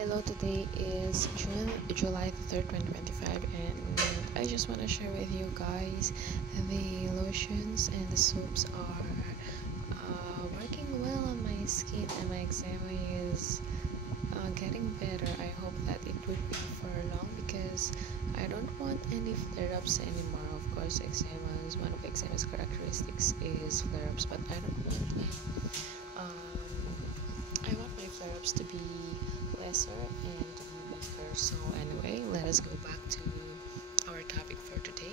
Hello, today is July 3rd, 2025, and I just want to share with you guys the lotions and the soaps are working well on my skin, and my eczema is getting better. I hope that it would be for long because I don't want any flare-ups anymore. Of course, one of eczema's characteristics is flare-ups, but I want my flare-ups to be lesser and to be weaker. So anyway, let us go back to our topic for today.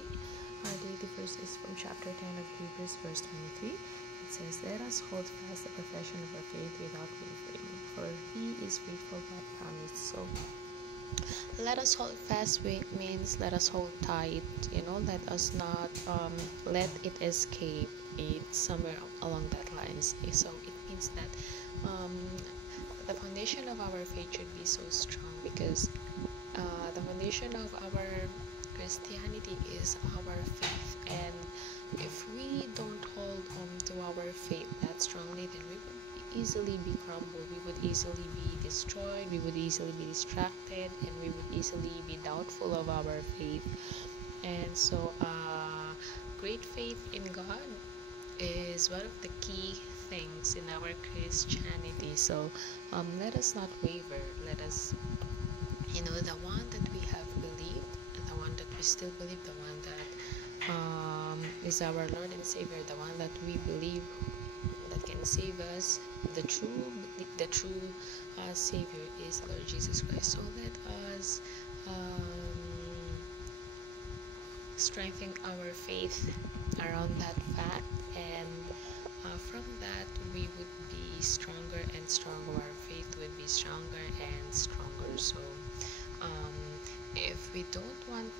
Our daily verse is from chapter 10 of Hebrews, verse 23. It says, "Let us hold fast the profession of our faith without wavering, for He is faithful that promised." So let us hold fast means let us hold tight. Let us not let it escape. It's somewhere along that lines. So it means that um, the foundation of our faith should be so strong because the foundation of our Christianity is our faith, and if we don't hold on to our faith that strongly, then we would easily be crumbled, we would easily be destroyed, we would easily be distracted, and we would easily be doubtful of our faith. And so great faith in God is one of the key things in our Christianity. So let us not waver. Let us, the one that we have believed, the one that we still believe, the one that is our Lord and Savior, the one that we believe that can save us. The true Savior is Lord Jesus Christ. So let us strengthen our faith around that fact, and from that we would be stronger and stronger. Our faith would be stronger and stronger. So if we don't want